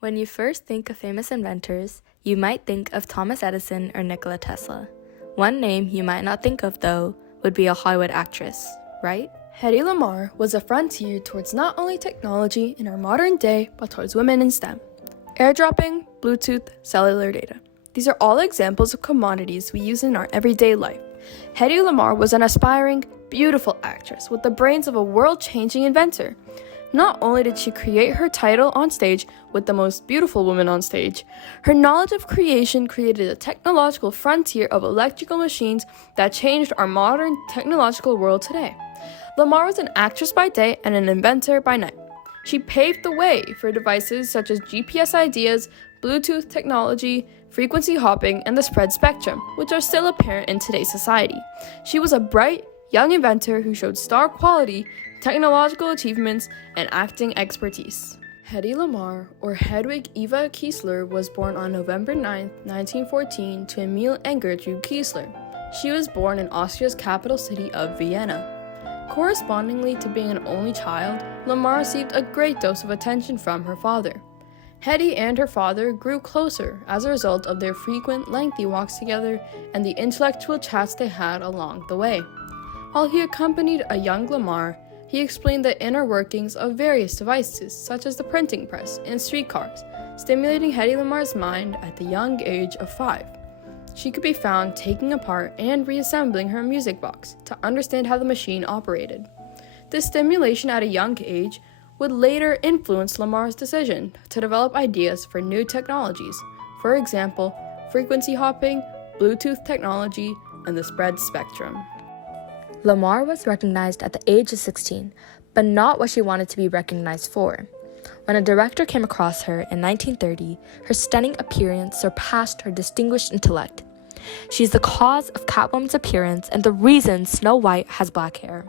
When you first think of famous inventors, you might think of Thomas Edison or Nikola Tesla. One name you might not think of, though, would be a Hollywood actress, right? Hedy Lamarr was a frontier towards not only technology in our modern day, but towards women in STEM. Airdropping, Bluetooth, cellular data. These are all examples of commodities we use in our everyday life. Hedy Lamarr was an aspiring, beautiful actress with the brains of a world-changing inventor. Not only did she create her title on stage with the most beautiful woman on stage, her knowledge of creation created a technological frontier of electrical machines that changed our modern technological world today. Lamarr was an actress by day and an inventor by night. She paved the way for devices such as GPS ideas, Bluetooth technology, frequency hopping, and the spread spectrum, which are still apparent in today's society. She was a bright, young inventor who showed star quality, technological achievements, and acting expertise. Hedy Lamarr, or Hedwig Eva Kiesler, was born on November 9, 1914, to Emil and Gertrude Kiesler. She was born in Austria's capital city of Vienna. Correspondingly to being an only child, Lamarr received a great dose of attention from her father. Hedy and her father grew closer as a result of their frequent, lengthy walks together and the intellectual chats they had along the way. While he accompanied a young Lamarr, he explained the inner workings of various devices, such as the printing press and streetcars, stimulating Hedy Lamarr's mind at the young age of 5. She could be found taking apart and reassembling her music box to understand how the machine operated. This stimulation at a young age would later influence Lamarr's decision to develop ideas for new technologies, for example, frequency hopping, Bluetooth technology, and the spread spectrum. Lamarr was recognized at the age of 16, but not what she wanted to be recognized for. When a director came across her in 1930, her stunning appearance surpassed her distinguished intellect. She's the cause of Catwoman's appearance and the reason Snow White has black hair.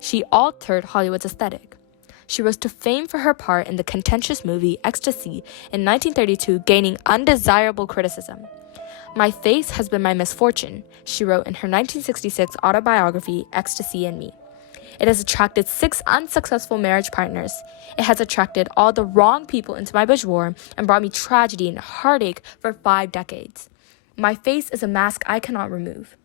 She altered Hollywood's aesthetic. She rose to fame for her part in the contentious movie Ecstasy in 1932, gaining undesirable criticism. "My face has been my misfortune," she wrote in her 1966 autobiography, Ecstasy and Me. "It has attracted 6 unsuccessful marriage partners. It has attracted all the wrong people into my boudoir and brought me tragedy and heartache for 5 decades. My face is a mask I cannot remove.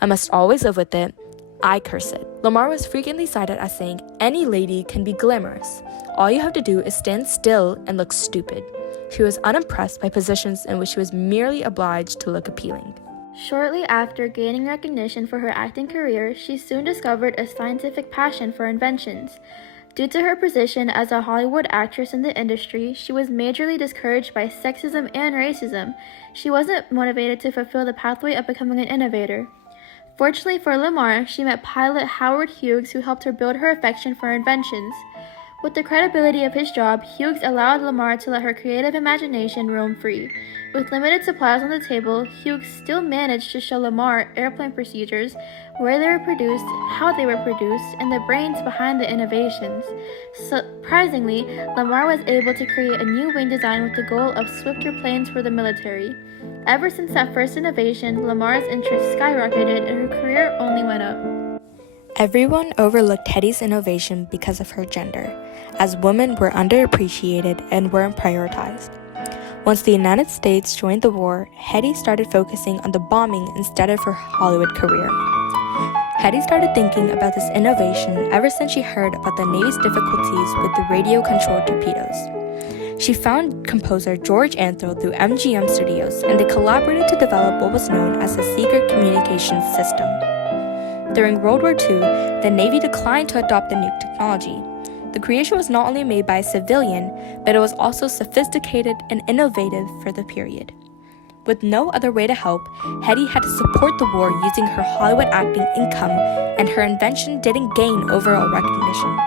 I must always live with it. I curse it." Lamarr was frequently cited as saying, "Any lady can be glamorous. All you have to do is stand still and look stupid." She was unimpressed by positions in which she was merely obliged to look appealing. Shortly after gaining recognition for her acting career, she soon discovered a scientific passion for inventions. Due to her position as a Hollywood actress in the industry, she was majorly discouraged by sexism and racism. She wasn't motivated to fulfill the pathway of becoming an innovator. Fortunately for Lamarr, she met pilot Howard Hughes, who helped her build her affection for inventions. With the credibility of his job, Hughes allowed Lamarr to let her creative imagination roam free. With limited supplies on the table, Hughes still managed to show Lamarr airplane procedures, where they were produced, how they were produced, and the brains behind the innovations. Surprisingly, Lamarr was able to create a new wing design with the goal of swifter planes for the military. Ever since that first innovation, Lamarr's interest skyrocketed and her career only went up. Everyone overlooked Hedy's innovation because of her gender, as women were underappreciated and weren't prioritized. Once the United States joined the war, Hedy started focusing on the bombing instead of her Hollywood career. Hedy started thinking about this innovation ever since she heard about the Navy's difficulties with the radio-controlled torpedoes. She found composer George Antheil through MGM Studios, and they collaborated to develop what was known as the Secret Communications System. During World War II, the Navy declined to adopt the new technology. The creation was not only made by a civilian, but it was also sophisticated and innovative for the period. With no other way to help, Hedy had to support the war using her Hollywood acting income, and her invention didn't gain overall recognition.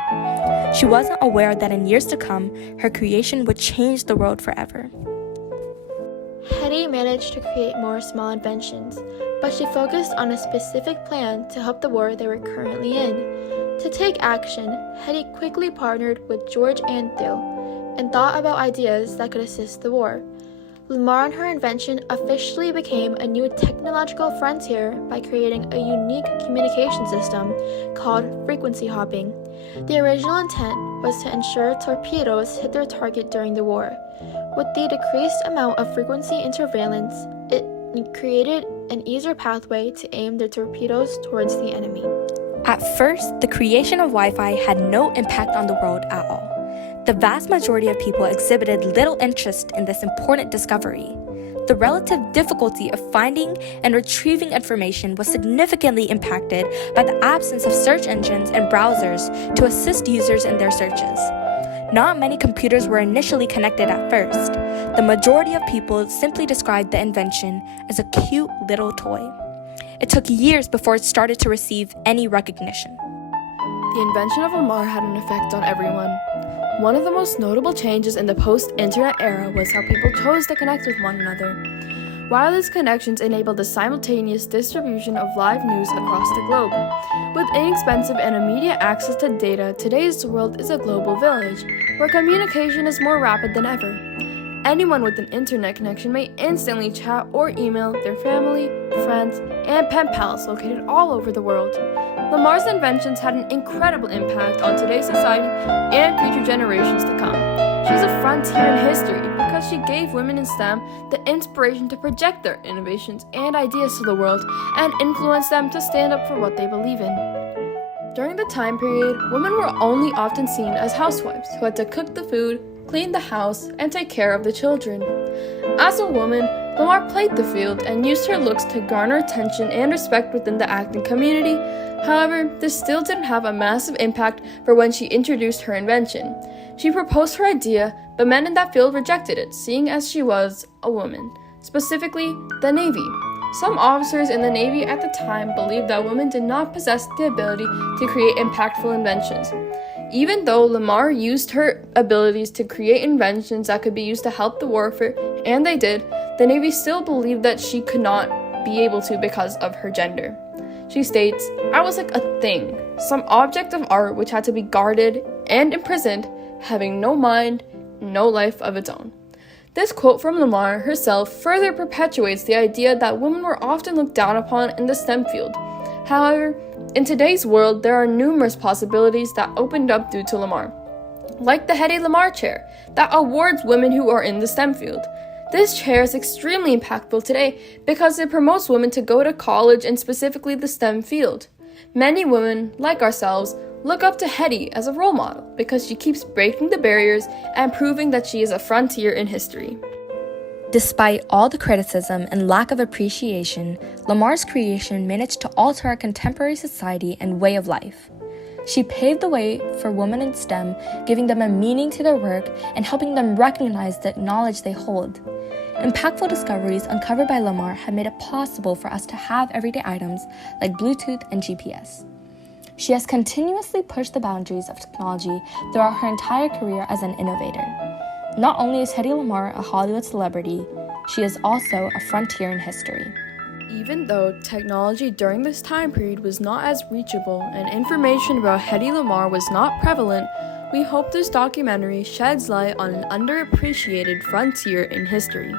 She wasn't aware that in years to come, her creation would change the world forever. Hedy managed to create more small inventions, but she focused on a specific plan to help the war they were currently in. To take action, Hedy quickly partnered with George Antheil and thought about ideas that could assist the war. Lamarr and her invention officially became a new technological frontier by creating a unique communication system called frequency hopping. The original intent was to ensure torpedoes hit their target during the war. With the decreased amount of frequency in surveillance, it created an easier pathway to aim the torpedoes towards the enemy. At first, the creation of Wi-Fi had no impact on the world at all. The vast majority of people exhibited little interest in this important discovery. The relative difficulty of finding and retrieving information was significantly impacted by the absence of search engines and browsers to assist users in their searches. Not many computers were initially connected at first. The majority of people simply described the invention as a cute little toy. It took years before it started to receive any recognition. The invention of Lamarr had an effect on everyone. One of the most notable changes in the post-internet era was how people chose to connect with one another. Wireless connections enabled the simultaneous distribution of live news across the globe. With inexpensive and immediate access to data, today's world is a global village, where communication is more rapid than ever. Anyone with an internet connection may instantly chat or email their family, friends, and pen pals located all over the world. Lamarr's inventions had an incredible impact on today's society and future generations to come. She's a frontier in history because she gave women in STEM the inspiration to project their innovations and ideas to the world and influence them to stand up for what they believe in. During the time period, women were only often seen as housewives who had to cook the food, clean the house, and take care of the children. As a woman, Lamarr played the field and used her looks to garner attention and respect within the acting community. However, this still didn't have a massive impact for when she introduced her invention. She proposed her idea, but men in that field rejected it, seeing as she was a woman, specifically the Navy. Some officers in the Navy at the time believed that women did not possess the ability to create impactful inventions. Even though Lamarr used her abilities to create inventions that could be used to help the warfare, and they did, the Navy still believed that she could not be able to because of her gender. She states, "I was like a thing, some object of art which had to be guarded and imprisoned, having no mind, no life of its own." This quote from Lamarr herself further perpetuates the idea that women were often looked down upon in the STEM field. However, in today's world, there are numerous possibilities that opened up due to Lamarr, like the Hedy Lamarr Chair, that awards women who are in the STEM field. This chair is extremely impactful today because it promotes women to go to college and specifically the STEM field. Many women, like ourselves, look up to Hedy as a role model because she keeps breaking the barriers and proving that she is a frontier in history. Despite all the criticism and lack of appreciation, Lamarr's creation managed to alter our contemporary society and way of life. She paved the way for women in STEM, giving them a meaning to their work and helping them recognize the knowledge they hold. Impactful discoveries uncovered by Lamarr have made it possible for us to have everyday items like Bluetooth and GPS. She has continuously pushed the boundaries of technology throughout her entire career as an innovator. Not only is Hedy Lamarr a Hollywood celebrity, she is also a frontier in history. Even though technology during this time period was not as reachable and information about Hedy Lamarr was not prevalent, we hope this documentary sheds light on an underappreciated frontier in history.